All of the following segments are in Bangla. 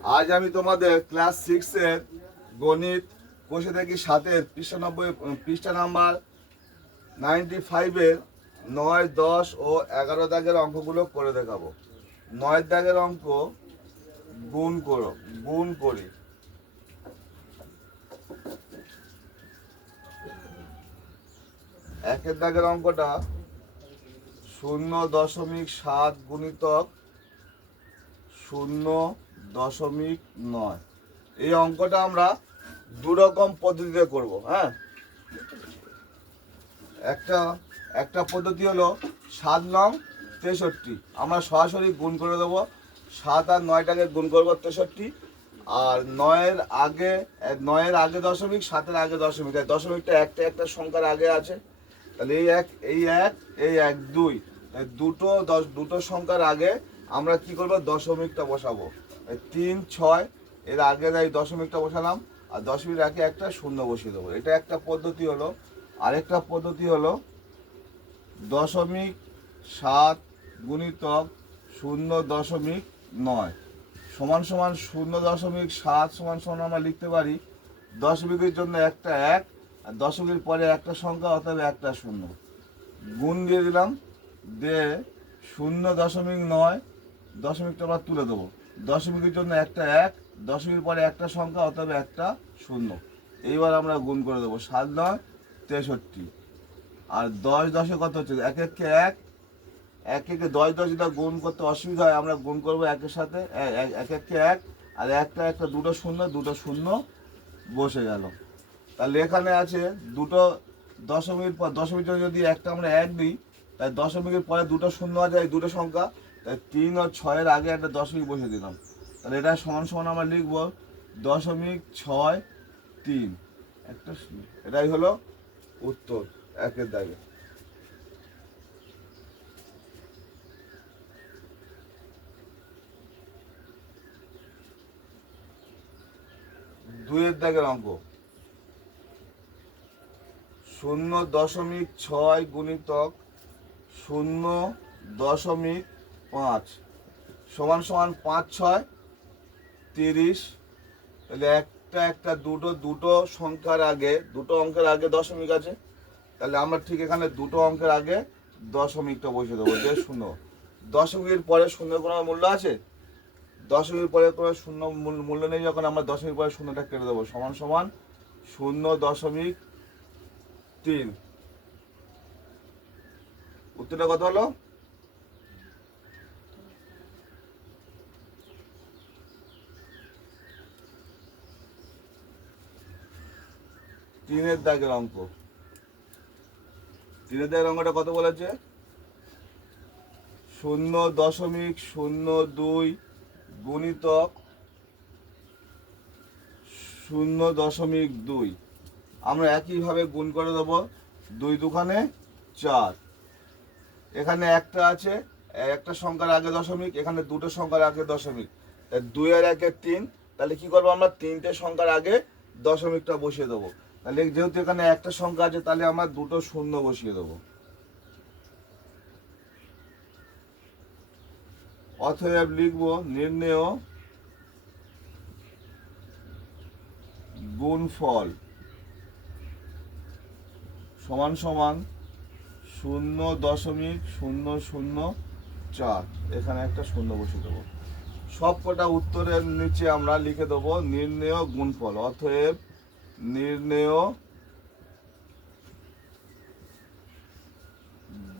আজ আমি তোমাদের ক্লাস 6-এর গণিত কোষে থেকে 7-এর পৃষ্ঠা নাম্বার 95-এর 9, 10 ও 11 দাগের অঙ্কগুলো করে দেখাবো। 9 দাগের অঙ্ক গুণ করি। একের দাগের অঙ্কটা 0.7 গুণিতক 0.9। এই অঙ্কটা আমরা দু রকম পদ্ধতিতে করব। হ্যাঁ, একটা পদ্ধতি হলো 7 নং 63, আমরা সরাসরি গুণ করে দেবো। 7 আর 9টাকে গুণ করবো 63, আর 9-এর আগে দশমিক, 7-এর আগে দশমিক, দশমিকটা একটা সংখ্যার আগে আছে। তাহলে এই এক 2, দুটো সংখ্যার আগে আমরা কি করবো, দশমিকটা বসাবো। 3, 6 এর আগে এই দশমিকটা বসালাম, আর দশমিক আগে একটা শূন্য বসিয়ে দেবো। এটা একটা পদ্ধতি হলো। আরেকটা পদ্ধতি হলো 0.7 গুণিতক 0.9 সমান সমান 0.7 সমান সমান আমরা লিখতে পারি দশমিকের জন্য একটা 1, আর দশমিকের পরে একটা সংখ্যা, অতএব একটা শূন্য। গুণ দিয়ে দিলাম, দিয়ে 0.9 দশমিকটা আমরা তুলে দেবো। দশমিকের জন্য একটা 1, দশমিকের পরে একটা সংখ্যা, অতএব একটা শূন্য। এইবার আমরা গুণ করে দেবো। 7, 9, 63, আর 10 10-এ কত হচ্ছে, 1 1-কে 1, 1 1-কে 10 10 যেটা গুণ করতে অসুবিধা হয়, আমরা গুণ করবো 1-এর সাথে। 1 1-কে 1, আর একটা দুটো শূন্য বসে গেল। তাহলে এখানে আছে দুটো দশমিকের পর, দশমিকের জন্য যদি একটা আমরা 1 দিই, তাই দশমিকের পরে দুটো শূন্য আছে, এই দুটো সংখ্যা, তাই 3 ও 6-এর আগে একটা দশমিক বসে দিলাম। তাহলে এটা সমান সমান আমরা লিখবো 0.63 একটা। এটাই হলো উত্তর একের দাগে। দুইয়ের দাগের অঙ্ক 0.6 গুণিতক 0.5 সমান সমান 5 6 30। তাহলে একটা দুটো সংখ্যার আগে, দুটো অঙ্কের আগে দশমিক আছে। তাহলে আমরা ঠিক এখানে দুটো অঙ্কের আগে দশমিকটা বসিয়ে দেবো, যে শূন্য। দশমিকের পরে শূন্যের কোনো মূল্য আছে? দশমিকের পরে কোনো শূন্য মূল্য নেই, যখন আমরা দশমিকের পরে শূন্যটা কেটে দেবো। সমান সমান 0.3। উত্তরটা কত হলো? তিনের দাগের অঙ্ক। তিনের দাগের অঙ্কটা কত বলেছে? 0.02 গুণিতক 0.2। আমরা একইভাবে গুণ করে দেবো। 2 দুখানে 4। এখানে একটা আছে, একটা সংখ্যার আগে দশমিক, এখানে দুটো সংখ্যার আগে দশমিক, 2 আর 1 3। তাহলে কি করবো, আমরা 3টে সংখ্যার আগে দশমিকটা বসিয়ে দেবো। তাহলে যেহেতু এখানে একটা সংখ্যা আছে, তাহলে আমরা দুটো শূন্য বসিয়ে দেবো। অতএব লিখবো নির্ণেয় গুণফল সমান সমান 0.004। এখানে একটা শূন্য বসিয়ে দেবো। সব কটা উত্তরের নিচে আমরা লিখে দেবো নির্ণেয় গুণফল। অতএব নির্ণেয়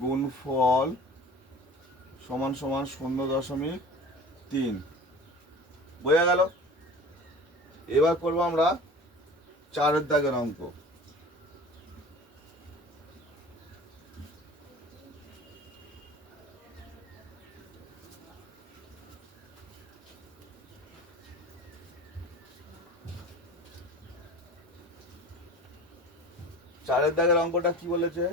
গুণফল সমান সমান 0.3। বোঝা গেল? এবার করবো আমরা 4-এর দাগের অঙ্ক। 4-এর দাগের অঙ্কটা কি বলেছে?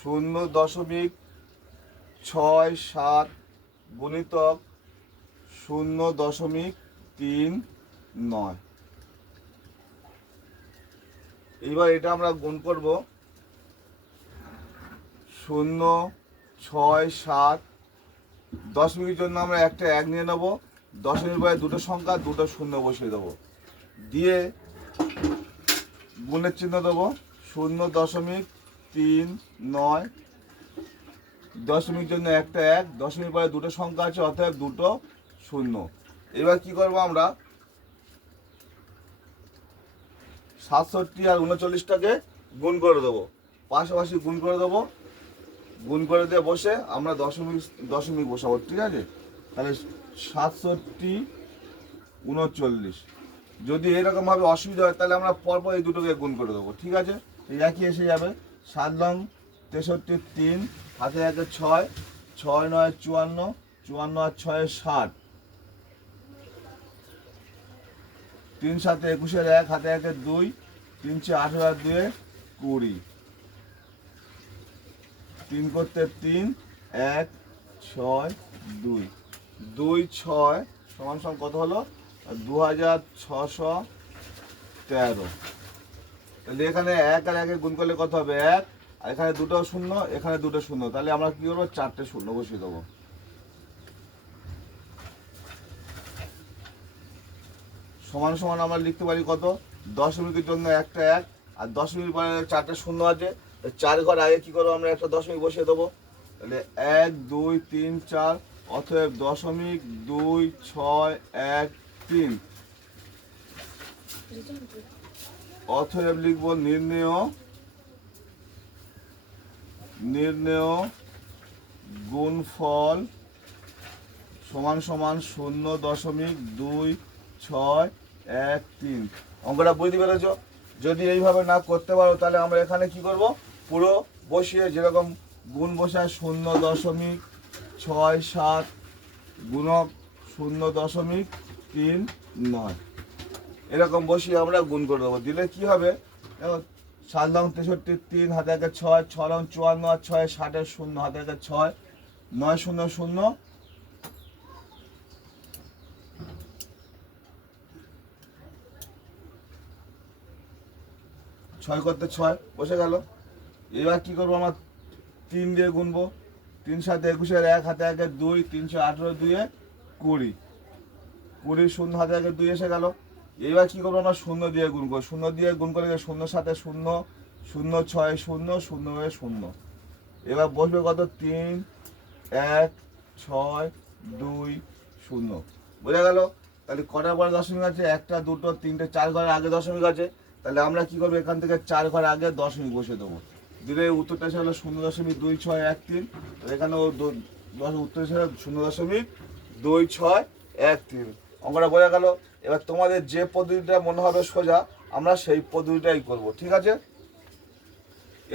0.67 গুণিতক 0.39। এইবার এটা আমরা গুণ করব। 0.67 দশমিকের জন্য আমরা একটা 1 নিয়ে নেবো, দশমিক পরে দুটো সংখ্যা, দুটো শূন্য বসিয়ে দেবো, দিয়ে গুণের চিহ্ন দেবো। 0.39, দশমিক জন্য একটা এক, দশমিক পরে দুটো সংখ্যা আছে, অতএব দুটো শূন্য। এবার কি করব আমরা 67 আর 39টাকে গুণ করে দেবো, পাশাপাশি গুণ করে দেবো। গুণ করে দিয়ে বসে আমরা দশমিক দশমিক বসাবো, ঠিক আছে? তাহলে 67, 39। যদি এরকমভাবে অসুবিধা হয় তাহলে আমরা পরপর এই দুটোকে গুণ করে দেবো, ঠিক আছে? এই একই এসে যাবে। 7 লং 63, 3 হাতে 1 6, 6 9 54, 54 আর 6 60, 3 7 21 1 হাতে 1 2, 3 4 18 আর 2 20, 3 করতে 3 1 6 2, 2 6 সমান সমান কত হলো? 2613। তাহলে এখানে 1 আর 1 গুণ করলে কত হবে? 1, আর এখানে দুটো শূন্য, এখানে দুটো শূন্য, তাহলে আমরা কি করবো? 4টে শূন্য বসিয়ে দেবো। সমান সমান আমরা লিখতে পারি কত? দশমিকের জন্য একটা 1, আর দশমিক পরে 4টে শূন্য আছে, 4 ঘর আগে কি করবো? আমরা একটা দশমিক বসিয়ে দেবো। তাহলে 1 2 3 4, অতএব 0.2613। অতএব লিখবো নির্ণেয় গুণফল সমান সমান 0.2613। অঙ্কটা বুঝতে পেরেছ? যদি এইভাবে না করতে পারো তাহলে আমরা এখানে কি করব? পুরো বসিয়ে যেরকম গুণ বসায় 0.67 গুণক 0.39, এরকম বসিয়ে আমরা গুণ করে দেবো। দিলে কি হবে? 7 লং 63, 3 হাতে 1 6, 6 লং 54 আর 6 60 শূন্য হাতে 1 6, 9 0 0, 6 করতে 6 বসে গেল। এবার কি করবো? আমরা 3 দিয়ে গুনবো। 3 7 21 1 হাতে 1 2, 3 18 2 20, 20 শূন্য হাতে 1 2 এসে গেল। এবার কি করবো? আমরা শূন্য দিয়ে গুণ করবো। শূন্য দিয়ে গুণ করে 0 7 0 0 6 0 0 0। এবার বসবে কত? 3 1 6 2 0। বোঝা গেল? তাহলে কটার পরে দশমিক আছে? 1টা 2টো 3টে 4 ঘরের আগে দশমিক আছে। তাহলে আমরা কি করবো? এখান থেকে 4 ঘর আগে দশমিক বসে দেবো। দিলে উত্তরটা এসে হলো 0.2613। এখানেও উত্তর এসে 0.2613। অঙ্কটা বোঝা গেল? এবার তোমাদের যে পদ্ধতিটা মনে হবে সোজা, আমরা সেই পদ্ধতিটাই করব, ঠিক আছে?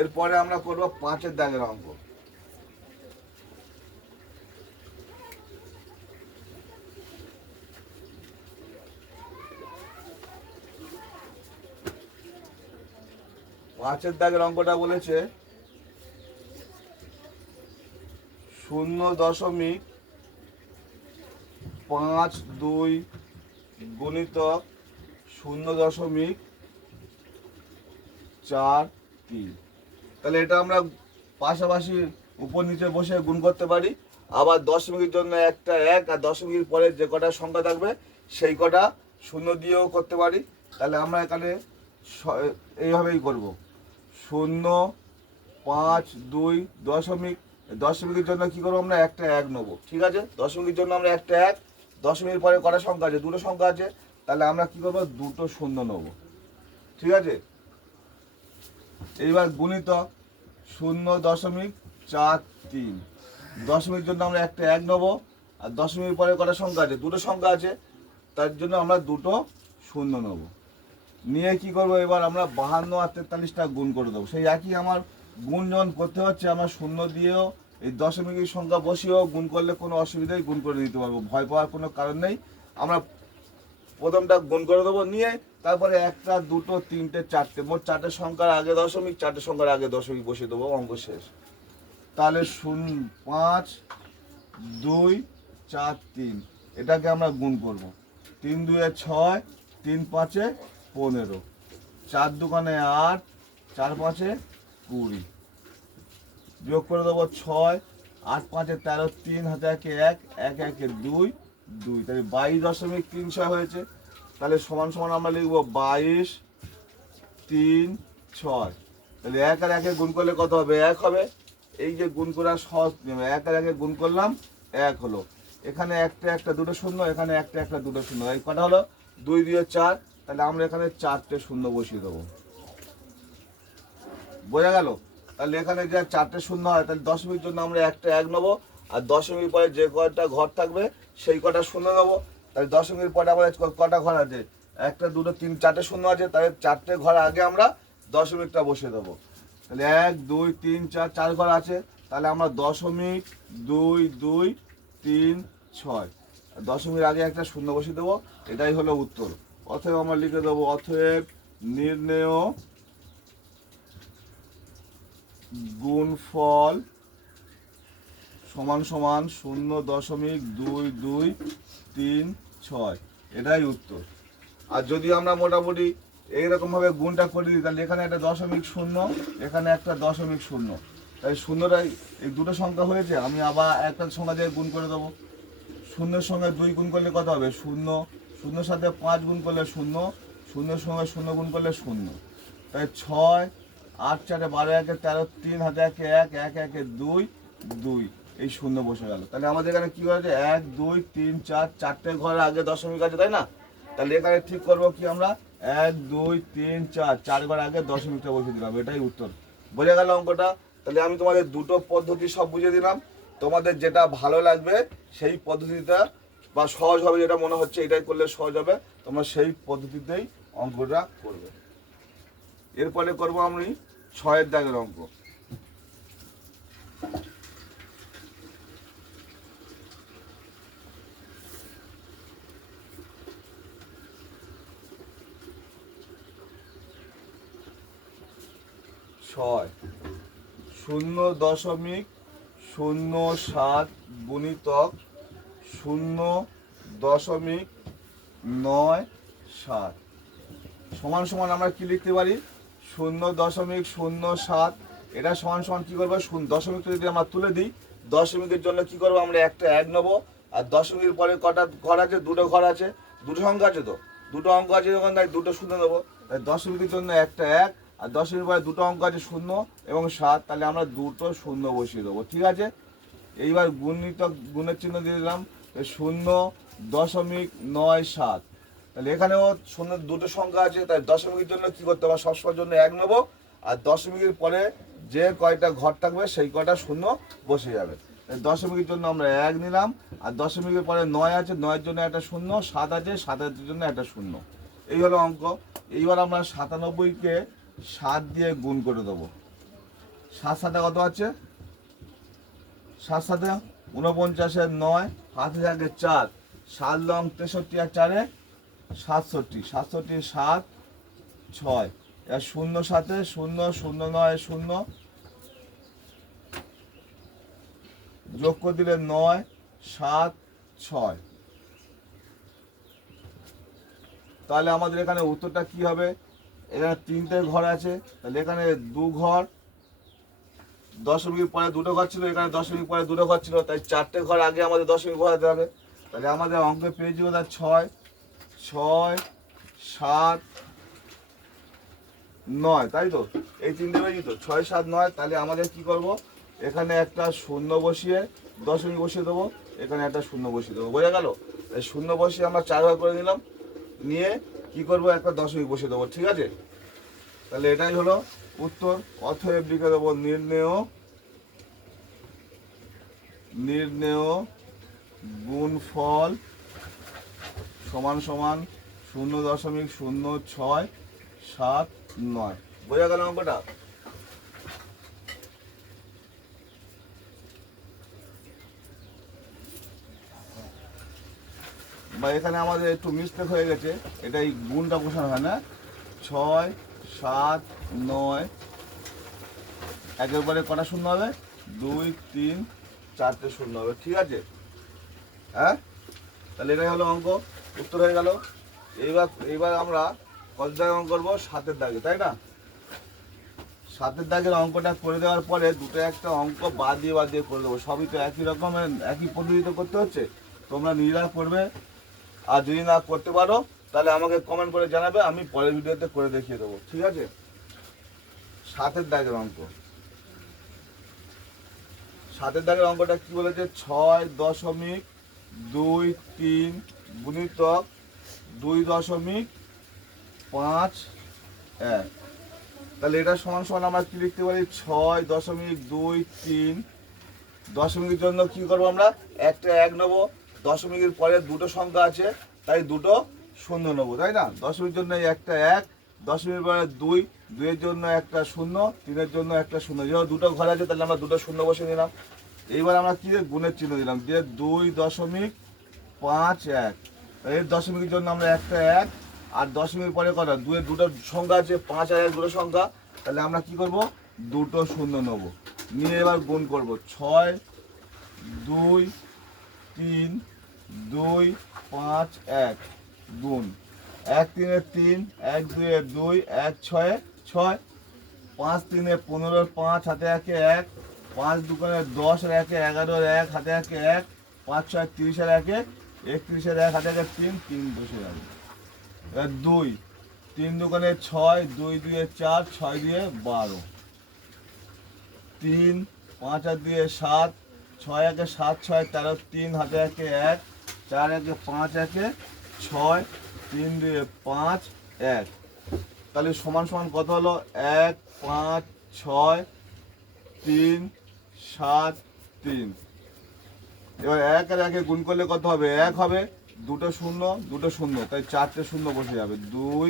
এরপরে আমরা করব 5-এর দাগের অঙ্ক। পাঁচের দাগের অঙ্কটা বলেছে 0.52 গুণিতক 0.43। তাহলে এটা আমরা পাশাপাশি উপর নিচে বসে গুণ করতে পারি। আবার দশমিকের জন্য একটা 1, আর দশমিকের পরে যে কটা সংখ্যা থাকবে সেই কটা শূন্য দিয়েও করতে পারি। তাহলে আমরা এখানে এইভাবেই করব। 0.52 দশমিকের জন্য কি করবো? আমরা একটা 1 নেবো, ঠিক আছে? দশমিকের জন্য আমরা একটা 1, দশমিকের পরে কটা সংখ্যা আছে? দুটো সংখ্যা আছে, তাহলে আমরা কি করবো? দুটো শূন্য নেবো, ঠিক আছে? এইবার গুণিতক 0.43, দশমিকের জন্য আমরা একটা 1 নেবো, আর দশমিকের পরে কটা সংখ্যা আছে? দুটো সংখ্যা আছে, তার জন্য আমরা দুটো শূন্য নেবো। নিয়ে কি করবো? এবার আমরা 52 আর 43টা গুণ করে দেবো। সেই একই আমার গুণ যখন করতে হচ্ছে, আমরা শূন্য দিয়েও এই দশমিকের সংখ্যা বসিয়েও গুণ করলে কোনো অসুবিধাই গুণ করে নিতে পারবো, ভয় পাওয়ার কোনো কারণ নেই। আমরা প্রথমটা গুণ করে দেবো, নিয়ে তারপরে 1টা 2টো 3টে 4টে মোট 4টে সংখ্যার আগে দশমিক, 4টে সংখ্যার আগে দশমিক বসিয়ে দেবো, অঙ্ক শেষ। তাহলে 5 2 4 3 এটাকে আমরা গুণ করব। 3 2 6, 3 5 15, 4 2 8, 4 5 20, বিয়োগ করে দেবো 6, 8 5 13, 3 হাতে 1 1 1 1 2, 2, তাহলে 22.36 হয়েছে। তাহলে সমান সমান আমরা লিখবো 22, 3, 6। তাহলে 1 আর 1 গুণ করলে কত হবে? 1 হবে। এই যে গুণ করার সহজ নিয়ম, 1 আর 1 গুণ করলাম, 1 হলো। এখানে একটা দুটো শূন্য, এখানে একটা দুটো শূন্য, এই কটা হলো? 2 দিয়ে 4। তাহলে আমরা এখানে 4টে শূন্য বসিয়ে দেবো। বোঝা গেল? তাহলে এখানে যে 4টে শূন্য হয়, তাহলে দশমিক জন্য আমরা একটা 1 নেবো, আর দশমিক পরে যে কয়টা ঘর থাকবে সেই কটা শূন্য নেবো। তাহলে দশমিকের পরে আমাদের কটা ঘর আছে? 1, 2, 3, 4টে শূন্য আছে। তাহলে 4টে ঘর আগে আমরা দশমিকটা বসিয়ে দেবো। তাহলে 1, 2, 3, 4, 4 ঘর আছে। তাহলে আমরা 0.2236, দশমিকের আগে একটা শূন্য বসিয়ে দেবো। এটাই হলো উত্তর। অতএব আমরা লিখে দেবো, অতএব নির্ণেয় গুণফল সমান সমান 0.2236, এটাই উত্তর। আর যদি আমরা মোটামুটি এইরকমভাবে গুণটা করে দিই, তাহলে এখানে একটা দশমিক শূন্য, এখানে একটা দশমিক শূন্য, তাই শূন্যটাই এই দুটো সংখ্যা হয়েছে। আমি আবার একটা সংখ্যা দিয়ে গুণ করে দেবো। শূন্যের সঙ্গে 2 গুণ করলে কত হবে? 0। শূন্যর সাথে 5 গুণ করলে 0। শূন্যের সঙ্গে 0 গুণ করলে 0। তাই 6, 8, 4, 12, 1, 13, 3, হাতে 1, 1, 1, 2, 2, এই শূন্য বসে গেল। তাহলে আমাদের এখানে কি হয়েছে? 1, 2, 3, 4, 4টে ঘরের আগে দশমিক আছে, তাই না? তাহলে এখানে ঠিক করবো কি আমরা? 1, 2, 3, 4, 4 ঘর আগে দশমিকটা বসিয়ে দিলাম। এটাই উত্তর। বোঝা গেল অঙ্কটা? তাহলে আমি তোমাদের দুটো পদ্ধতি সব বুঝিয়ে দিলাম। তোমাদের যেটা ভালো লাগবে সেই পদ্ধতিটা, বা সহজ হবে যেটা মনে হচ্ছে এটাই করলে সহজ হবে, তোমরা সেই পদ্ধতিতেই অঙ্কটা করবে। এরপরে করবো আমি 6 দাগের অঙ্ক। ছয় 0.07 গুণিতক 0.97 সমান সমান আমরা কি লিখতে পারি? 0.07, এটা সমান সমান কি করবো? দশমিকটা যদি আমরা তুলে দিই, দশমিকের জন্য কি করবো? আমরা একটা 1 নেবো, আর দশমিকের পরে কটা ঘর আছে? দুটো ঘর আছে, দুটো সংখ্যা আছে, তো দুটো অঙ্ক আছে যখন, তাই দুটো শূন্য নেবো। তাই দশমিকের জন্য একটা 1, আর দশমিকের পরে দুটো অঙ্ক আছে 0 এবং 7, তাহলে আমরা দুটো শূন্য বসিয়ে দেবো। ঠিক আছে? এইবার গুণের চিহ্ন দিয়ে দিলাম, 0.97। তাহলে এখানেও শূন্য দুটো সংখ্যা আছে, তাই দশমিকের জন্য কি করতে হবে? সবসময়ের জন্য 1 নেবো, আর দশমিকের পরে যে কয়টা ঘর থাকবে সেই কয়টা শূন্য বসে যাবে। তাই দশমিকের জন্য আমরা 1 নিলাম, আর দশমিকের পরে 9 আছে, 9-এর জন্য একটা শূন্য, 7 আছে, 7-এর জন্য একটা শূন্য। এই হলো অঙ্ক। এইবার আমরা 97কে 7 দিয়ে গুণ করে দেবো। 7 7 কত আছে? 7 7 49, 9 হাতে থাকে 4, 7 লং 63, আর 4-এ 67, 67, 7, 6, আর 0 7, 0, 0, 9, 0 যোগ করে দিলে 9, 7, 6। তাহলে আমাদের এখানে উত্তরটা কি হবে? এখানে 3টে ঘর আছে, তাহলে এখানে 2 ঘর, দশমিক পরে দুটো ঘর ছিল, এখানে দশমিক পরে দুটো ঘর ছিল, তাই 4টে ঘর আগে আমাদের দশমিক বসাতে হবে। তাহলে আমাদের অঙ্কে পেয়েছি কোথায়? 6, 6, 7, 9, তাই তো? এই 3টে পেয়েছি তো, 6, 7, 9। তাহলে আমাদের কি করব? এখানে একটা শূন্য বসিয়ে দশমিক বসিয়ে দেবো, এখানে একটা শূন্য বসিয়ে দেবো। বোঝা গেল? এই শূন্য বসিয়ে আমরা 4 ভাগ করে নিলাম, নিয়ে কি করব? একটা দশমিক বসিয়ে দেবো। ঠিক আছে? তাহলে এটাই হলো উত্তর। অতএব লিখে দেবো, নির্ণেয় গুণফল সমান সমান 0.0679। বোঝা গেল অঙ্কটা? বা এখানে আমাদের একটু মিস্টেক হয়ে গেছে, এটাই গুণটা বসানো হয় না। 6, 7, 9, একেবারে কটা শূন্য হবে? 2, 3, 4টে শূন্য হবে। ঠিক আছে? হ্যাঁ, তাহলে এটাই হলো অঙ্ক, উত্তর হয়ে গেল। এইবার আমরা কত দাগে অঙ্ক করবো? 7-এর দাগে, তাই না? 7-এর দাগের অঙ্কটা করে দেওয়ার পরে দুটো একটা অঙ্ক বাদ দিয়ে করে দেবো। সবই তো একই রকমের, একই পদ্ধতিতে করতে হচ্ছে। তোমরা নিজেরা করবে, আর যদি না করতে পারো তাহলে আমাকে কমেন্ট করে জানাবে, আমি পরের ভিডিওতে করে দেখিয়ে দেবো। ঠিক আছে? 7 দাগের অঙ্ক। 7 দাগের অঙ্কটা কি বলেছে? 6.23 গুণিতক 2.51। তাহলে এটা সমান সমান আমরা কি লিখতে পারি? 6.23। দশমিকের জন্য কি করবো আমরা? একটা 1 নেবো, দশমিকের পরে দুটো সংখ্যা আছে তাই দুটো শূন্য নেবো, তাই না? দশমিকের জন্য একটা 1, দশমিকের পরে 2, 2-এর জন্য একটা 0, 3-এর জন্য একটা 0। যেহেতু দুটো ঘর আছে তাহলে আমরা দুটো শূন্য বসে নিলাম। এইবার আমরা কি গুণের চিহ্ন দিলাম, দিয়ে 2.51। এর দশমিকের জন্য আমরা একটা 1, আর দশমিকের পরে কটা 2-এর দুটো সংখ্যা আছে, 5 আর 1 দুটো সংখ্যা, তাহলে আমরা কি করব? দুটো শূন্য নেবো, নিয়ে এবার গুণ করব। 6, 2, 3, 2, 5, 1 গুণ 1 3 3, 1 2 2, 1 6 6, 5 3 15, 5 হাতে 1 1, 5 2 10, 1 11, 1 হাতে 1 1, 5 6 30, 1 31, 1 হাতে 1 3, 3 বসে যাবে। এবার 2 3 2 6, 2 2 4, 6 2 12, 3 5 আর 2 7, 6 1 7 6 13, 3 হাতে 1 1, 4 1 5 1 6, 3 2 5 1। তাহলে সমান সমান কত হলো? 1 5 6 3 7 3। এবার 1 আর 1 গুণ করলে কত হবে? 1 হবে, দুটো শূন্য দুটো শূন্য, তাই 4টে শূন্য বসে যাবে। 2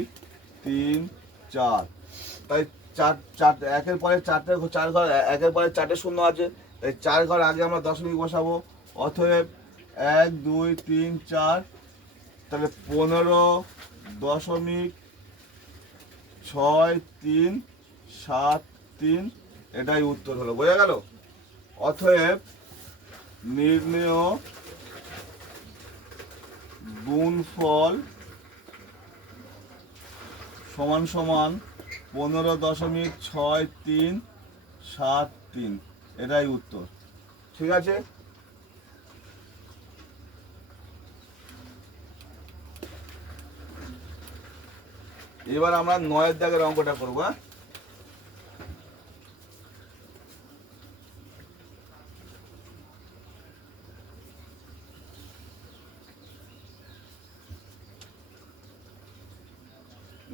3 4, তাই 4 1-এর পরে 4 ঘর, 1-এর পরে 4টে শূন্য আছে, তাই 4 ঘর আগে আমরা দশমিক বসাবো। অতএব 1 2 3 4, তাহলে 15.6373, এটাই উত্তর হলো। বোঝা গেল? অতএব নির্ণেয় গুণফল সমান সমান 15.6373, এটাই উত্তর। ঠিক আছে? এবার আমরা 9 দাগের অঙ্কটা করবো।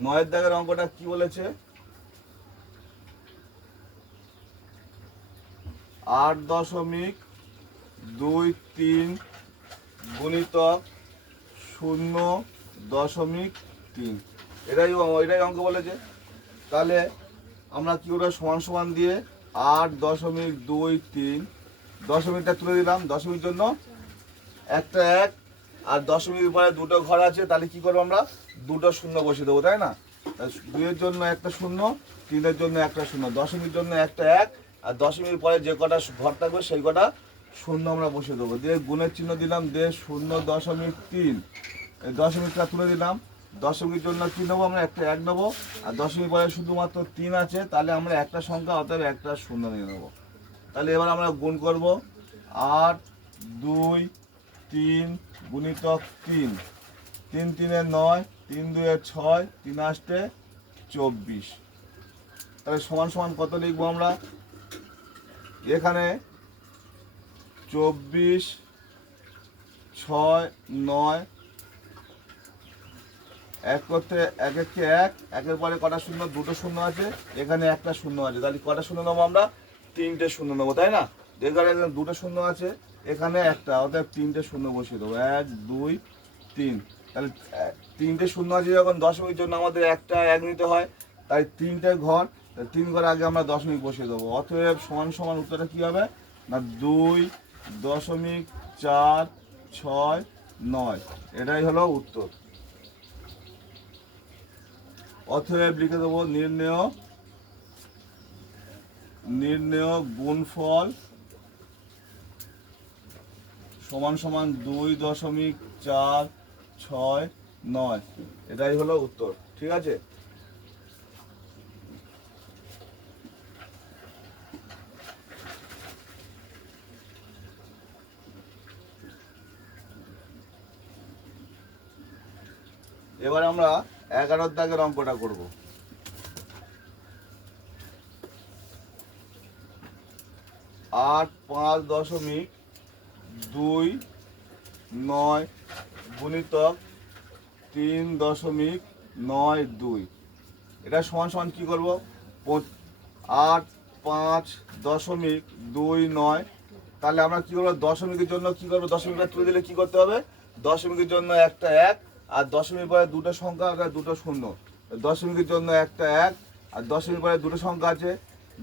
9 দাগের অঙ্কটা কি বলেছে? 8.23 গুণিতক 0.3, এটাই অঙ্ক বলেছে। তাহলে আমরা কি করবো? সমান সমান দিয়ে 8.23, দশমিকটা তুলে দিলাম, দশমিকের জন্য একটা 1, আর দশমিকের পরে দুটো ঘর আছে, তাহলে কি করবো? আমরা দুটো শূন্য বসিয়ে দেবো, তাই না? 2-এর জন্য একটা 0, 3-এর জন্য একটা 0, দশমিকের জন্য একটা 1, আর দশমিকের পরে যে কটা ঘর থাকবে সেই কটা শূন্য আমরা বসিয়ে দেবো। দিয়ে গুণের চিহ্ন দিলাম, দিয়ে 0.3, এই দশমিকটা তুলে দিলাম, দশমিকের জন্য কী নেবো? আমরা একটা 1 নেবো, আর দশমিক পরে শুধুমাত্র 3 আছে, তাহলে আমরা একটা সংখ্যা, অতএব একটা শূন্য নিয়ে নেবো। তাহলে এবার আমরা গুণ করব। 8 2 3 গুণিতক 3, 3 3 9, 3 2 6, 3 8 24। তাহলে সমান সমান কত লিখবো আমরা? এখানে 24 6 9, 1 করতে 1 1 1, 1-এর পরে কটা শূন্য? দুটো শূন্য আছে, এখানে একটা শূন্য আছে, তাহলে কটা শূন্য নেবো আমরা? 3টে শূন্য নেবো, তাই না? এখানে দুটো শূন্য আছে, এখানে একটা, অর্থাৎ 3টে শূন্য বসিয়ে দেবো। 1 2 3, তাহলে 3টে শূন্য আছে যখন, দশমিকের জন্য আমাদের একটা 1 নিতে হয়, তাই 3টে ঘর, 3 ঘর আগে আমরা দশমিক বসিয়ে দেবো। অতএব সমান সমান উত্তরটা কী হবে? না 2.469, এটাই হলো উত্তর। অতএব লিখে দেবো নির্ণেয় গুণফল সমান সমান 2.469, এটাই হলো উত্তর। ঠিক আছে? এবার আমরা 11 দাগের অঙ্কটা করব। 8.5.29 গুণিতক 3.92, এটা সমান সমান কি করব? 8.5.29। তাহলে আমরা কি করবো? দশমিকের জন্য কি করবো? দশমিকটা তুলে দিলে কি করতে হবে? দশমিকের জন্য একটা এক, আর দশমিক পরে দুটো সংখ্যা আর দুটো শূন্য। দশমিকের জন্য একটা এক, আর দশমিক পরে দুটো সংখ্যা আছে,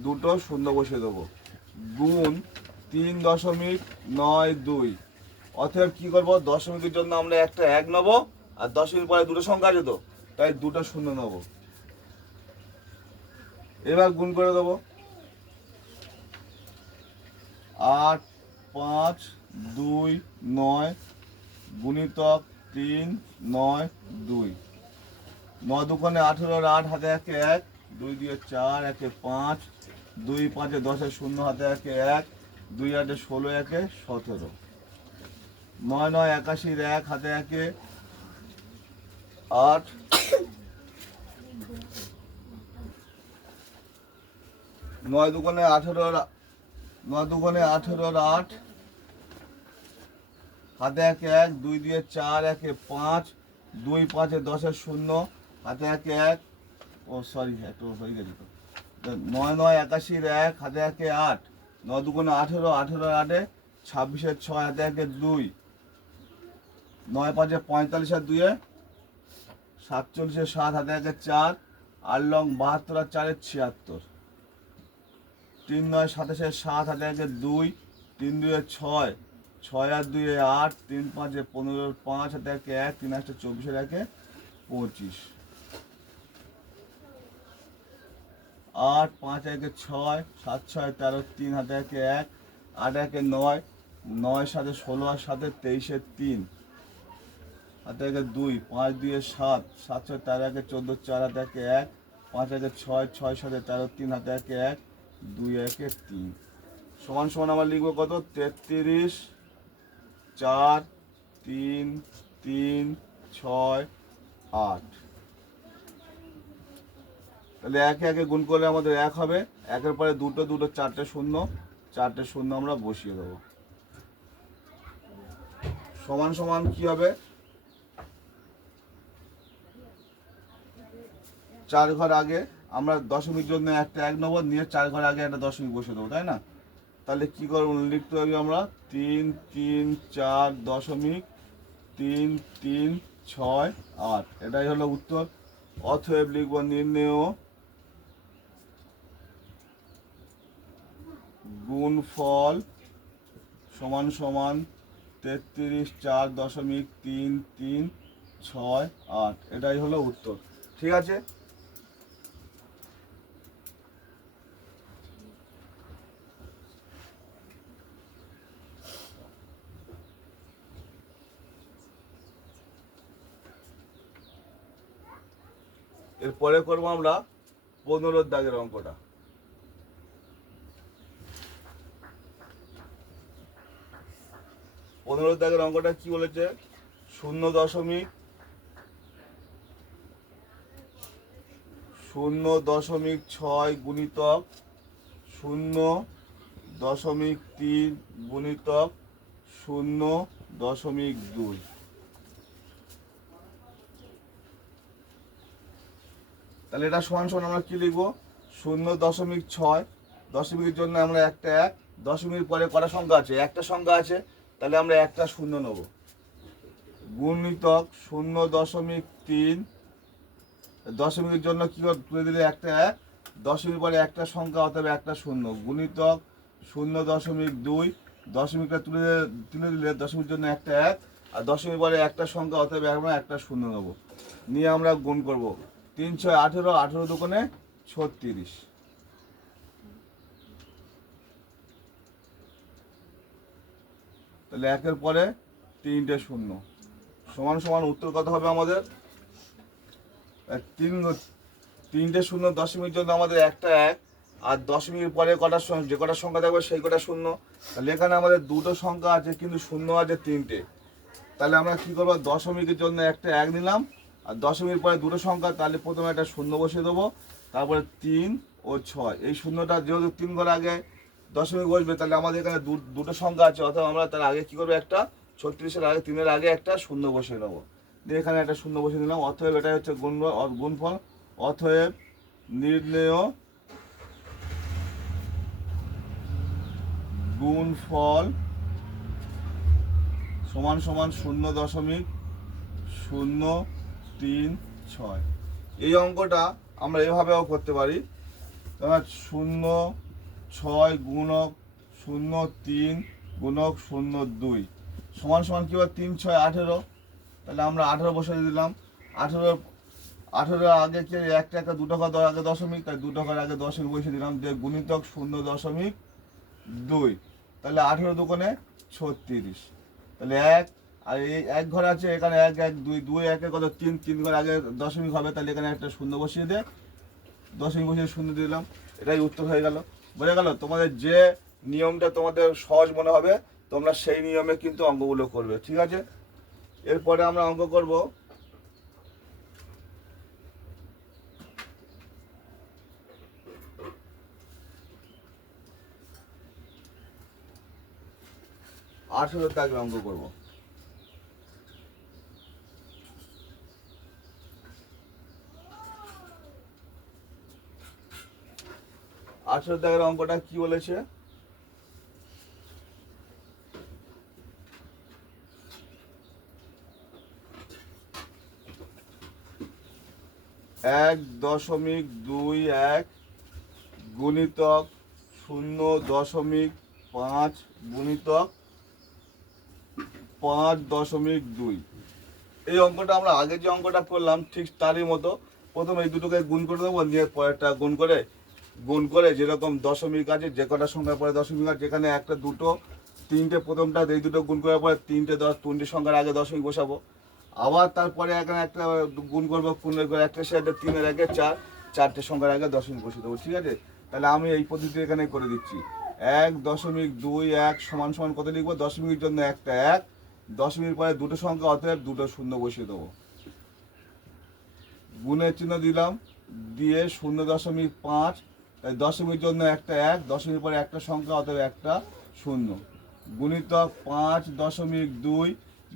দুটো শূন্য বসিয়ে দেবো। গুণ 3.92। অতএব কি করবো? দশমিকের জন্য আমরা একটা এক নেবো, আর দশমিক পরে দুটো সংখ্যা আছে তো, তাই দুটো শূন্য নেবো। এবার গুণ করে দেবো। 8.5.29 গুণিতক 3.92। 9 দুগুণে 18, 8 হাতে একে 1, 2 দিয়ে 4, একে 5, 2 5 10, 0 হাতে একে 1, 2 8 16, একে 17। 9 9 81, 1 হাতে একে 8, 9 দুগুণে 18, 9 দুগুণে 18, 8 হাতে একে 1, 2 দিয়ে 4, একে 5, 2 5 10, 0 হাতে একে 1, ও সরি একটু হয়ে গেছে তো। 9 9 81, 1 হাতে একে 8, 9 দুগুণে 18, 18 8 26, 6 হাতে একে 2, 9 5 45, 2 47, 7 হাতে একে 4, 8 লং 72 আর 4 76, 3 9 27, 7 হাতে একে 2, 3 2 6, 6 আর 2 8, 3 5 15, 5 হাতে একে 1, 3 8 24, একে 25, 8 5 একে 6, 7 6 13, 3 হাতে একে 1, 8 একে 9, 9 7 16 আর 7 23, 3 হাতে একে 2, 5 2 7, 7 6 13, একে 14, 4 হাতে একে 1, 5 একে 6, 6 7 13, 3 হাতে একে 1, 2 একে 3 সমান সমান আমরা লিখবো কত? 33 4 3 3 6 8। তাহলে একে একে গুণ করলে আমাদের 1 হবে, একের পরে দুটো দুটো 4টে শূন্য, 4টে শূন্য আমরা বসিয়ে দেবো। সমান সমান কি হবে? 4 ঘর আগে আমরা দশমিক জন্য একটা 1 নেবো, নিয়ে 4 ঘর আগে একটা দশমিক বসিয়ে দেবো, তাই না? তাহলে কি করবো? লিখতে হবে আমরা 3 3 4 দশমিক 3 3 6 8, এটাই হলো উত্তর। অতএব লিখবো নির্ণেয় গুণফল সমান সমান 33 4 দশমিক 3 3 6 8, এটাই হলো উত্তর। ঠিক আছে? এরপরে করবো আমরা 15 দাগের অঙ্কটা। 15 দাগের অঙ্কটা কি বলেছে? 0.6 গুণিতক 0.3 গুণিতক 0.2। তাহলে এটা সমান সমান আমরা কি লিখবো? 0.6, দশমিকের জন্য আমরা একটা 1, দশমিকের পরে কটা সংখ্যা আছে? একটা সংখ্যা আছে, তাহলে আমরা একটা শূন্য নেব। গুণিতক 0.3, দশমিকের জন্য কি তুলে দিলে একটা 1, দশমিক পরে একটা সংখ্যা, অতএব একটা শূন্য, গুণিতক 0.2, দশমিকটা তুলে দিলে দশমিকের জন্য একটা 1, আর দশমিক পরে একটা সংখ্যা, অতএব আমরা একটা শূন্য নেব, নিয়ে আমরা গুণ করব। 3 6 18, 18 দুগুণে 36, তাহলে একের পরে 3টে শূন্য, সমান সমান উত্তর কত হবে আমাদের? 3টে শূন্য, দশমিক জন্য আমাদের একটা 1, আর দশমিকের পরে কটার সংখ্যা, যে কটার সংখ্যা থাকবে সেই কটা শূন্য। তাহলে এখানে আমাদের দুটো সংখ্যা আছে, কিন্তু শূন্য আছে 3টে। তাহলে আমরা কি করবো? দশমিকের জন্য একটা 1 নিলাম, আর দশমিকের পরে দুটো সংখ্যা, তাহলে প্রথমে একটা শূন্য বসিয়ে দেবো, তারপরে 3 ও 6। এই শূন্যটা যেহেতু 3 ঘর আগে দশমিক বসবে, তাহলে আমাদের এখানে দুটো সংখ্যা আছে, অর্থাৎ আমরা তার আগে কী করবো, একটা 36-এর আগে 3-এর আগে একটা শূন্য বসিয়ে দেবো। দিয়ে এখানে একটা শূন্য বসিয়ে দিলাম। অতএব এটা হচ্ছে গুণফল। অতএব নির্ণেয় গুণফল সমান সমান 0.036। এই অঙ্কটা আমরা এভাবেও করতে পারি, 0.6 গুণক 0.3 গুণক 0.2 সমান সমান কী হয়, 3 6 18। তাহলে আমরা 18 বসিয়ে দিলাম। 18 আগে কে একটা দুটো ঘর আগে দশমিক, তাই দুটো ঘর আগে দশমিক বসিয়ে দিলাম। যে গুণিতক 0.2, তাহলে 18 দুগুণে 36। তাহলে 1, আর এই এক ঘর আছে এখানে 1 1 2 2 1 কত 3, 3 ঘর আগে দশমিক হবে, তাহলে এখানে একটা শূন্য বসিয়ে দে, দশমিক বসিয়ে শূন্য দিলাম। এটাই উত্তর হয়ে গেল। বোঝা গেল? তোমাদের যে নিয়মটা তোমাদের সহজ মনে হবে তোমরা সেই নিয়মে কিন্তু অঙ্কগুলো করবে, ঠিক আছে? এরপরে আমরা অঙ্ক করব 18 দাগের অঙ্ক করব। 18 দাগের অঙ্কটা কি বলেছে, এক 0.21 গুণিতক 0.5 গুণিতক 5.2। এই অঙ্কটা আমরা আগে যে অঙ্কটা করলাম ঠিক তারই মতো। প্রথমে এই দুটোকে গুণ করে দেবো, নিয়ে পরেরটা গুণ করে যেরকম দশমিক আছে, যে কটা সংখ্যার পরে দশমিক আছে, যেখানে একটা দুটো তিনটে, প্রথমটা এই দুটো গুণ করার পরে তিনটে সংখ্যার আগে দশমিক বসাবো। আবার তারপরে এখানে একটা গুণ করবো, গুণের করে একটা সাথে 3-এর আগে 4, চারটে সংখ্যার আগে দশমিক বসিয়ে দেবো, ঠিক আছে? তাহলে আমি এই পদ্ধতি এখানে করে দিচ্ছি। 1.21 সমান সমান কত লিখবো, দশমিকের জন্য একটা 1, দশমিকের পরে দুটো সংখ্যা, অতএব দুটো শূন্য বসিয়ে দেবো। গুণের চিহ্ন দিলাম, দিয়ে 0.5, তাই দশমিকের জন্য একটা 1, দশমিকের পরে একটা সংখ্যা, অতএব একটা শূন্য। গুণিতক 5.2,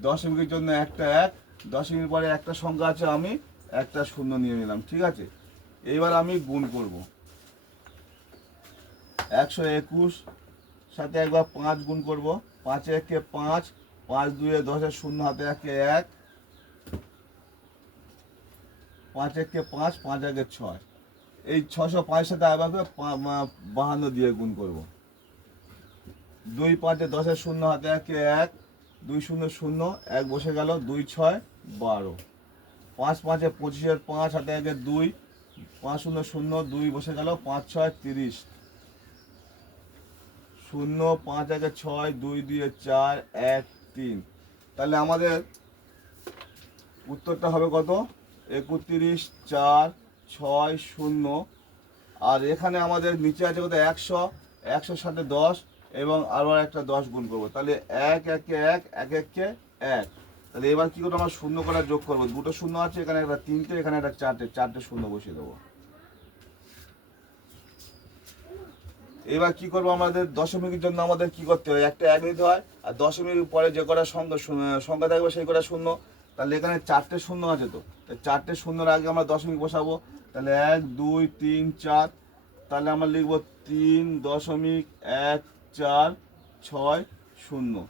দশমিকের জন্য একটা 1, দশমিকের পরে একটা সংখ্যা আছে, আমি একটা শূন্য নিয়ে নিলাম, ঠিক আছে? এইবার আমি গুণ করব। 121 সাথে একবার 5 গুণ করব। 5 1 5, 5 2 10, শূন্য হাতে 1 1, 5 1 5, 5 1 6। এই 605 সাথে আবার 52 দিয়ে গুণ করব। 2 5 10, শূন্য হাতে 1 1, 2 0 0, 1 বসে গেল, 2 6 12। 5 5 25, 5 হাতে 1 2, 5 0 0, 2 বসে গেল, 5 6 30। 0 5 1 6, 2 2 4, 1 3। তাহলে আমাদের উত্তরটা হবে কত, 31 4 6 0। আর এখানে আমাদের নিচে আছে কত, 100, 100 সাথে 10 এবং আরও একটা 10 গুণ করবো, তাহলে 1 1 1 1 1 1। তাহলে এবার কী করবো, আমরা শূন্য করা যোগ করবো। দুটো শূন্য আছে, এখানে একটা 3টে, এখানে একটা 4টে, 4টে শূন্য বসিয়ে দেবো। এবার কি করবো, আমাদের দশমিকের জন্য আমাদের কি করতে হয়, একটা 1 নিতে হয়, আর দশমিকের পরে যে কটা সংখ্যা থাকবে সেই কটা শূন্য। তাহলে এখানে 4টে শূন্য আছে, তো 4টে শূন্যর আগে আমরা দশমিক বসাবো। তাহলে 1 2 3 4, তাহলে আমরা লিখবো 3.1460।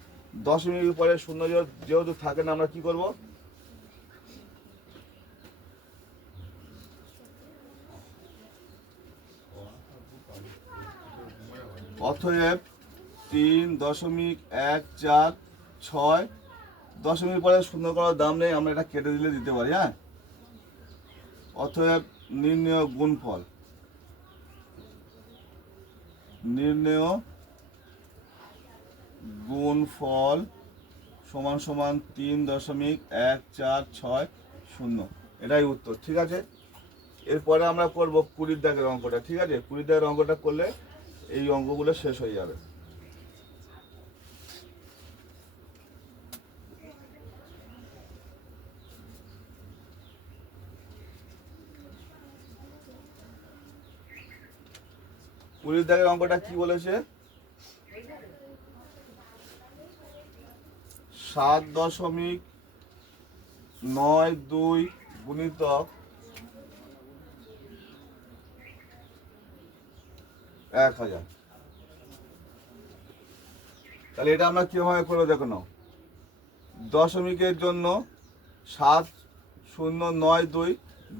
দশমিকের পরে শূন্য যেহেতু থাকে না, আমরা কি করবো, অতএব 3.146। দশমিক পরে শূন্য করার দাম নেই, আমরা এটা কেটে দিলে দিতে পারি, হ্যাঁ। অতএব নির্ণেয় গুণফল সমান সমান 3.146। এটাই উত্তর, ঠিক আছে? এরপরে আমরা করব 20 দাগের অঙ্কটা, ঠিক আছে? 20 দাগের অঙ্কটা করলে এই অঙ্কগুলো শেষ হয়ে যাবে। 20 দাগের অঙ্কটা কি বলেছে? 7.92 গুণিতক 1000। তাহলে এটা আমরা কিভাবে করে দেখো নাও। দশমিকের জন্য 7092,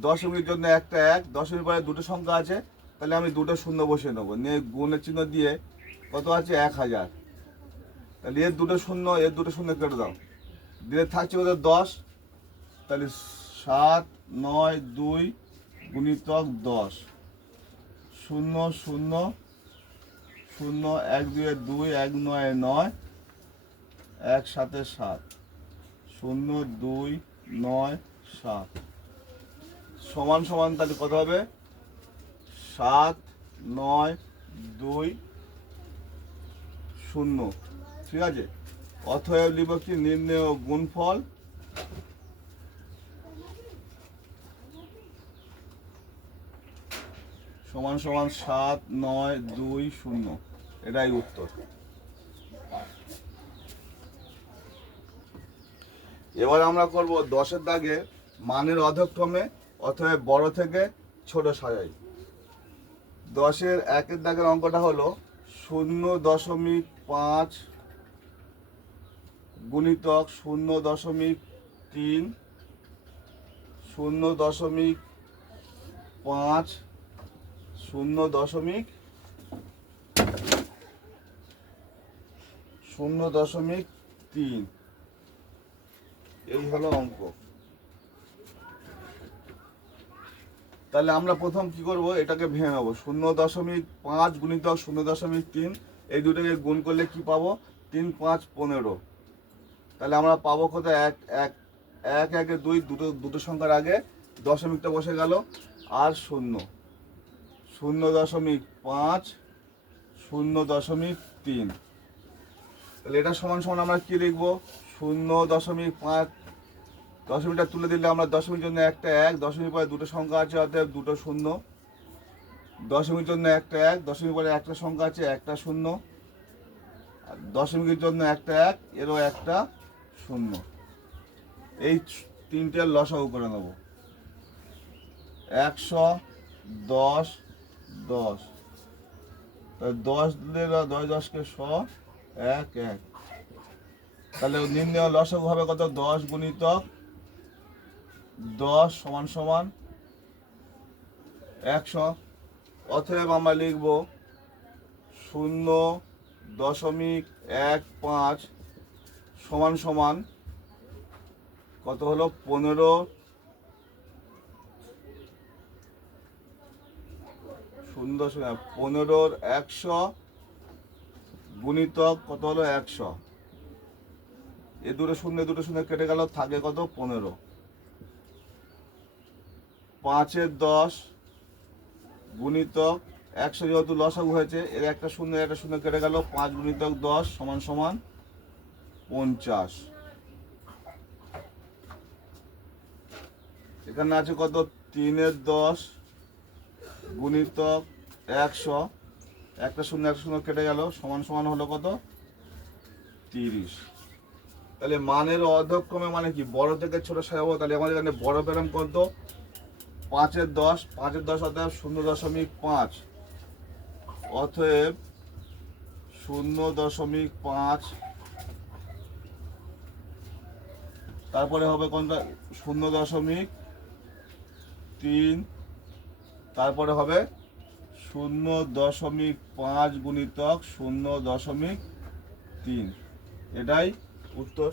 দশমিকের জন্য একটা 1, দশমিক পরে দুটো সংখ্যা আছে, তাহলে আমি দুটো শূন্য বসিয়ে নেবো, নিয়ে গুণের চিহ্ন দিয়ে কত আছে 1000। তাহলে এর দুটো শূন্য, এর দুটো শূন্য কেটে দাও, দিয়ে থাকছে ওদের 10। তাহলে 792 গুণিতক 10, 0 0 0 1 2 2 1 9 9 1 7 7 0 2 9 7 সমান সমান। তাহলে কত হবে? 7 9 2 0। ঠিক আছে, অতএব লিখব কি, নির্ণেয় গুণফল সমান সমান 7 9 2 0। এটাই উত্তর। এবার আমরা করব 10-এর দাগে মানের অধক্রমে, অথবা বড় থেকে ছোট সাজাই। 10-এর 1-এর দাগের অঙ্কটা হলো 0.5 গুণিতক 0.3 0.5 0.3। এই হলো অঙ্ক। তাহলে আমরা প্রথম কি করব, এটাকে ভেঙে নেবো। 0.5 গুণিতক 0.3, এই দুটোকে গুণ করলে কি পাবো? 3 5 15। তাহলে আমরা পাবো কত? 1 1 1 1 2, দুটো সংখ্যার আগে দশমিকটা বসে গেল, আর 0 0.5 0.3। তাহলে এটা সমান সমান আমরা কি লিখবো? 0.5, দশমিকটা তুলে দিলে আমরা দশমিকের জন্য একটা 1, দশমিক পরে দুটো সংখ্যা আছে, অর্থাৎ দুটো 0। দশমিকের জন্য একটা 1, দশমিক পরে একটা সংখ্যা আছে, একটা 0। আর দশমিকের জন্য একটা 1, এরও একটা 0। এই তিনটের লসাগু করে নেব। 110 10, 10 দিলে 10 10কে 100 1 1। তাহলে নির্ণয় লসাগু হবে কত? 10 গুণিতক 10 সমান সমান 100। অতএব আমরা লিখব 0.15 সমান সমান কত হলো? 15 15 100 গুণিতক কত হলো? 100। এ দুটো শূন্য কেটে গেল, থাকে কত? 15। 5-এর 10 গুণিতক 100, যেহেতু লসাগু হয়েছে, এর একটা শূন্য কেটে গেল, 5 গুণিতক 10 সমান সমান 50। এখানে আছে কত? 3-এর 10 গুণিতক 100, একটা শূন্য কেটে গেল, সমান সমান হলো কত? 30। তাহলে মানের অধক্রমে মানে কি? বড় থেকে ছোট সাজাবো। তাহলে আমাদের এখানে বড় পেলাম কত? 5-এর 10, 5-এর 10 অতএব 0.5, অতএব 0.5। তারপরে হবে কোনটা? 0.3। তারপরে হবে 0.5 গুণিতক 0.3। এটাই উত্তর।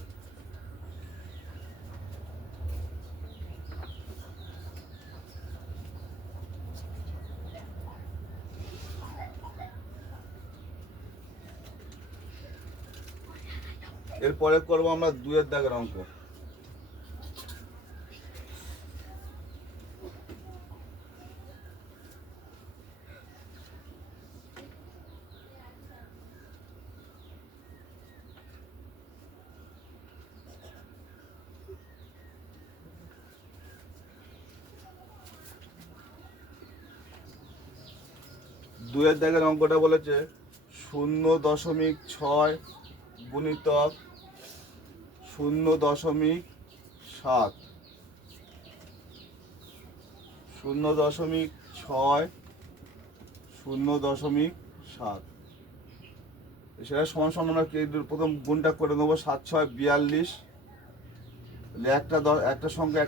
এরপরে করবো আমরা 2-এর দাগের অঙ্ক। দুয়ের দাগের অঙ্কটা বলেছে 0.6 গুণিতক 0.7, 0.6 0.7, সেটা সমান সমান আমরা প্রথম গুণটা করে নেবো। 7×6 = 42, একটা সংখ্যা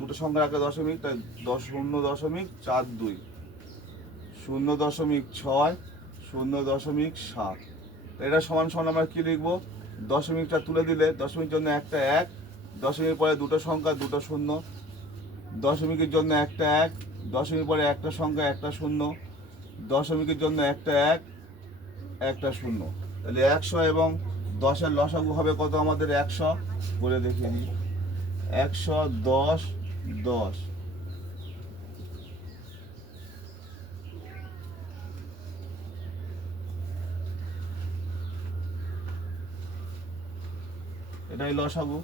দুটো সংখ্যার আগে দশমিক, তাই 0.42, 0.6 0.7, এটা সমান সমান আমরা কি লিখবো, দশমিকটা তুলে দিলে দশমিকের জন্য একটা 1, দশমিকের পরে দুটো সংখ্যা দুটো শূন্য, দশমিকের জন্য একটা 1, দশমিকের পরে একটা সংখ্যা একটা শূন্য, দশমিকের জন্য একটা 1 একটা শূন্য। তাহলে 100 এবং 10-এর লসাগু হবে কত আমাদের? 100 বলে দেখিয়ে দিই। 100 10 10, এটাই লসাগু।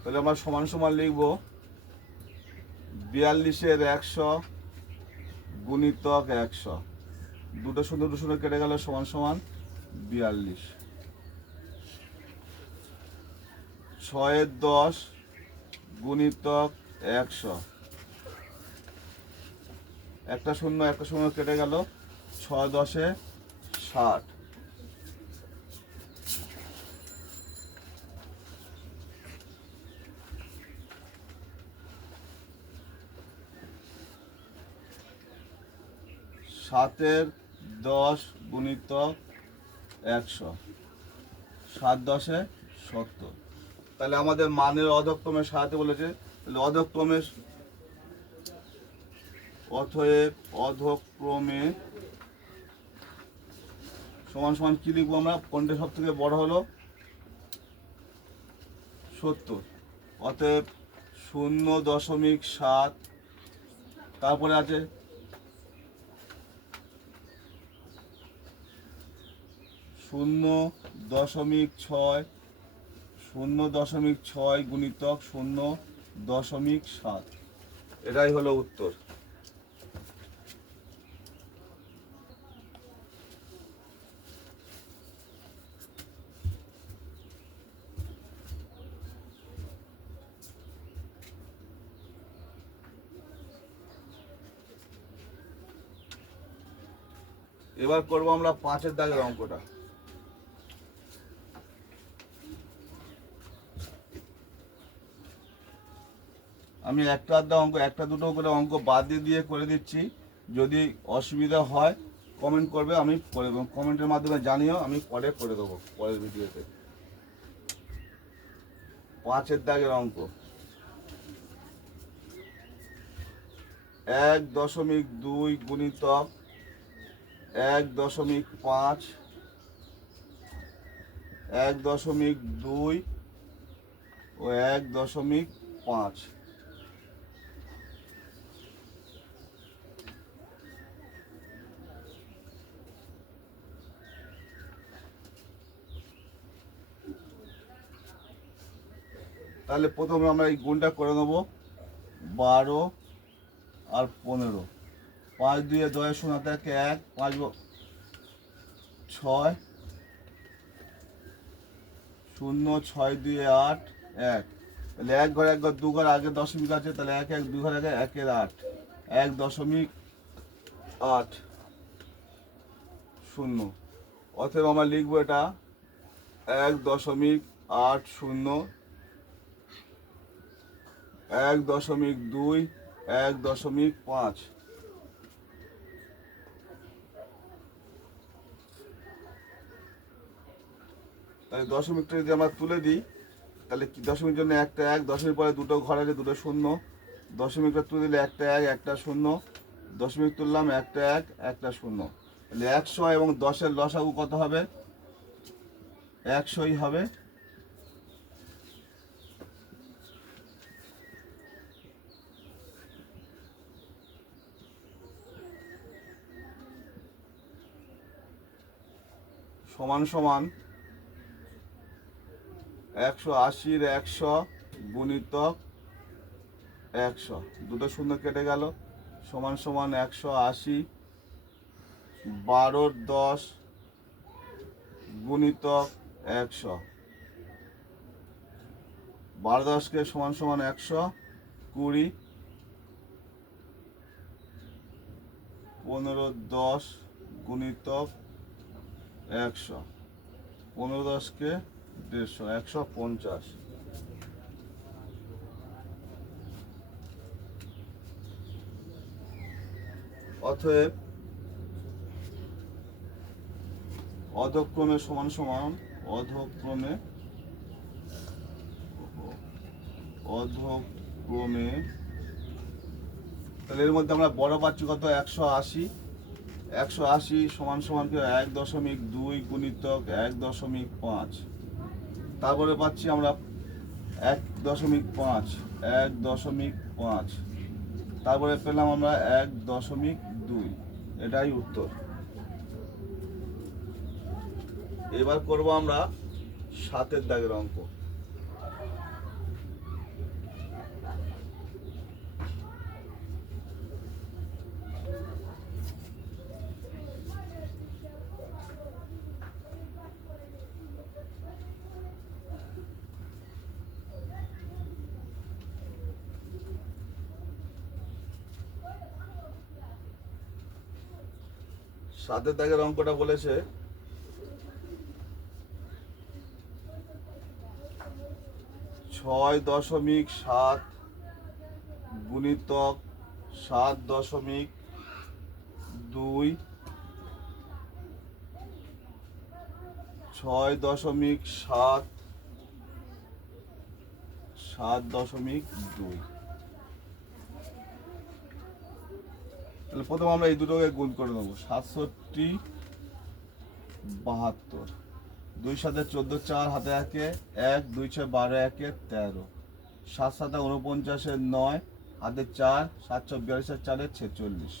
তাহলে আমরা সমান সমান লিখবো 42-এর 100 গুণিতক 100, দুটো শূন্য কেটে গেল, সমান সমান 42। 6-এর 10 গুণিতক 100, একটা শূন্য কেটে গেল, 6 10-এ 60। 7-এর 10 গুণিতক 100, 7 10-এ 70। তাহলে আমাদের মানের অধক্রমে সাজাতে বলেছে। তাহলে অধক্রমের অতএব অধক্রমে সমান সমান কি লিখবো আমরা? কোনটা সব থেকে বড় হলো? 70। অতএব 0.7, তারপরে আছে 0.6, 0.6 গুণিতক 0.7, এটাই হলো উত্তর। এবার করবো আমরা 5-এর দাগের অঙ্কটা। আমি একটা আধটা অঙ্ক, একটা দুটো করে অঙ্ক বাদ দিয়ে করে দিচ্ছি। যদি অসুবিধা হয় কমেন্ট করবে, আমি করে দেবো, কমেন্টের মাধ্যমে জানিও, আমি পরে করে দেবো পরের ভিডিওতে। 5-এর দাগের অঙ্ক 1.2 গুণিতক 1.5, 1.2 ও 1.5। তাহলে প্রথমে আমরা এই গুণটা করে নেবো, 12 আর 15। 5 2 10 শূন্য থেকে 1, 5 6 0 6 2 8 1। তাহলে 1 ঘর 1 ঘর 2 ঘর আগে দশমিক আছে, তাহলে 1 1 2 ঘর আগে 1-এর 8, 1.8 0। অতএব আমরা লিখবো এটা 1.80, 1.2, 1.5। তাহলে দশমিকটা যদি আমরা তুলে দিই, তাহলে কি দশমিকের জন্য একটা 1, দশমিক পরে দুটো ঘর আছে দুটো শূন্য, দশমিকটা তুলে দিলে একটা 1 একটা শূন্য, দশমিক তুললাম একটা 1 একটা শূন্য। তাহলে 100 এবং 10-এর লসাগু কত হবে? 100ই হবে। সমান সমান 180-র 100 গুণিতক 100, দুটো শূন্য কেটে গেল, সমান সমান 180 12 10 গুণিতক 100। 12 10 সমান সমান 120। 15 10 গুণিতক 100। 15 10 150, 150। অতএব অধক্রমে সমান সমান অধক্রমে তাহলে এর মধ্যে আমরা বড় পাচ্ছি কত? 180। 180 সমান সমান 1.2 গুণিতক 1.5। তারপরে পাচ্ছি আমরা 1.5, 1.5। তারপরে পেলাম আমরা 1.2। এটাই উত্তর। এবার করব আমরা 7 দাগের অঙ্ক। সাতের দাগের অঙ্কটা বলেছে 6.7 গুণিতক 7.2। 6.7 7.2। তাহলে প্রথম আমরা এই দুটোকে গুণ করে নেবো। 67 72। 2 7 14 4 হাতে 1 2 6 12 1 13। 7 7 49 9 হাতে 4 7 42 4 46।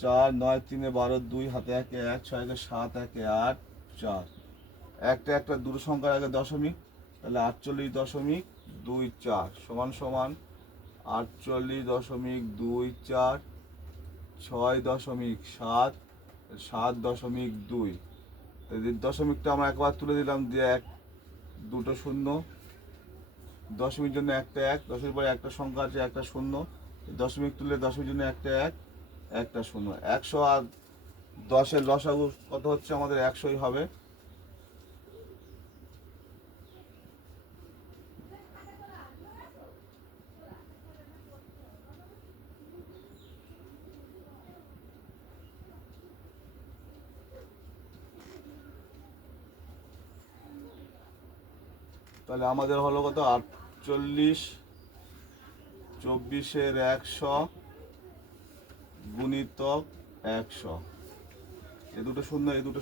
4 9 3 12 2 হাতে 1 1 6 7 1 8 4। একটা দুটো সংখ্যার আগে দশমিক, তাহলে 48.24 সমান সমান 48.24। 6.7 7.2। দশমিকটা আমরা একবার তুলে দিলাম, দিয়ে দুটো শূন্য। দশমিক জন্য একটা 1, দশমিক পরে একটা সংখ্যা আছে একটা শূন্য। দশমিক তুলে দশমিক জন্য একটা 1 একটা শূন্য। 100 আর 10-এর লসাগু কত হচ্ছে? আমাদের 100ই হবে। তাহলে আমাদের হলো কত? 48 24-এর 100 গুণিতক 100। এই দুটো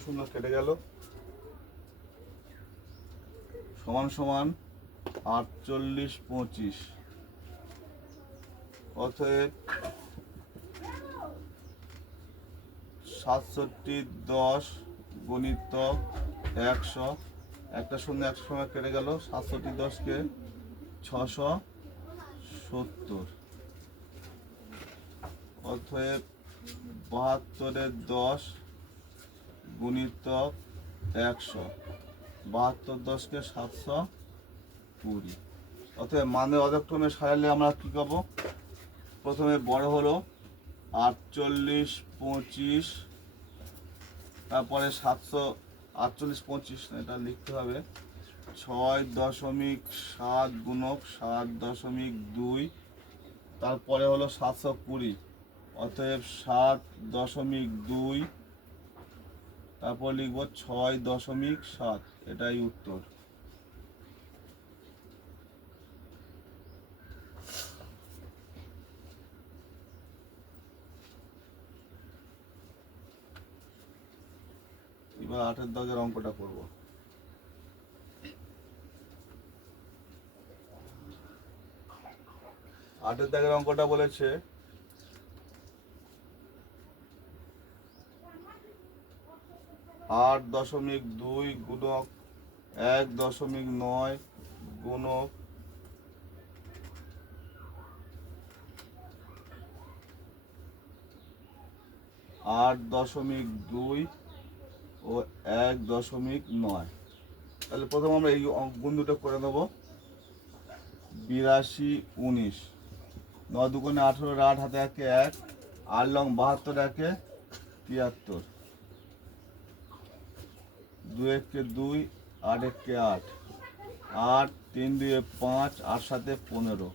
শূন্য কেটে গেল, সমান সমান 48 25। অতএব 67 10 গুণিতক 100। একটা শূন্য একশো সময় কেটে গেল, 67 10 670। অতএব 72-এর 10 গুণিতক 100। 72 10 720। অতএব মানে অধক্রমে সারালে আমরা কী পাবো? প্রথমে বড় হলো 48 25, তারপরে 748 25, এটা লিখতে হবে 6.7 গুণক 7.2। তারপরে হলো 720। অতএব 7.2। তারপর লিখব 6.7। এটাই উত্তর। এবার 8-এর দাগের অঙ্কটা করব। 8-এর দাগের অঙ্কটা বলেছে 8.2 গুণক 1.9 গুণক 1.9 8.2 ও 1.9। তাহলে প্রথম আমরা এই গুণ দুটো করে নেব। 82 19, 9 দুগুণে 18, 8 হাতে 1 1, 8 লং 72, 1 73, 2 1 2, 8 1 8, 8 3 2 5, 8 7 15।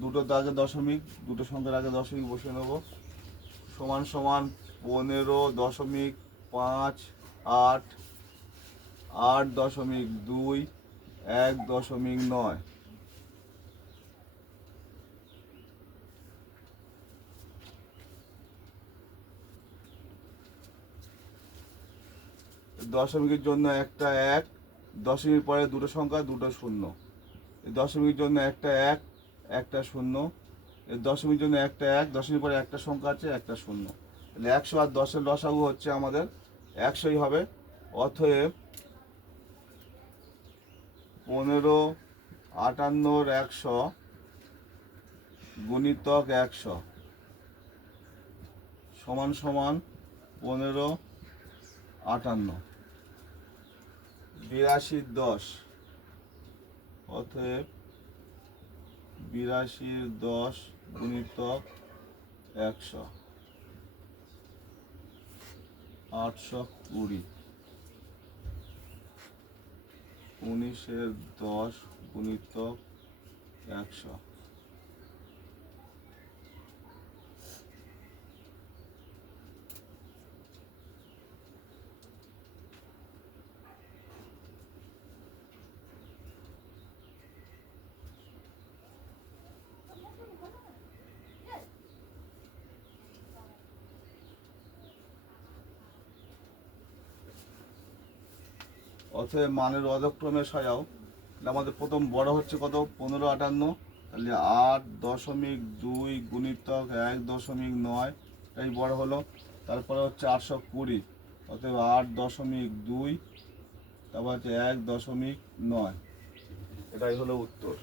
দুটো আগে দশমিক, দুটো সংখ্যার আগে দশমিক বসিয়ে নেব। সমান সমান 15.58, 8.2, 1.9। দশমিকের জন্য একটা 1, দশমিকের পরে দুটো সংখ্যা, দুটো শূন্য। এই দশমিকের জন্য একটা 1, একটা শূন্য। এই দশমিকের জন্য একটা 1, দশমিকের পরে একটা সংখ্যা আছে, একটা শূন্য। তাহলে 100 আর 10-এর লসাগু হচ্ছে আমাদের 100ই হবে। অতএব 1558 100 গুণিতক 100 সমান সমান 1558। 82 10, অতএব 82 10 গুণিতক 100 820। 19 10 গুণিতক 100। অতএব মানের অধক্রমে সাজাও। আমাদের প্রথম বড় হচ্ছে কত? 1558। তাহলে 8.2 গুণিতক 1.9, এই বড় হলো। তারপরে হচ্ছে 820, অতএব 8.2, তারপর হচ্ছে 1.9। এটাই হলো উত্তর।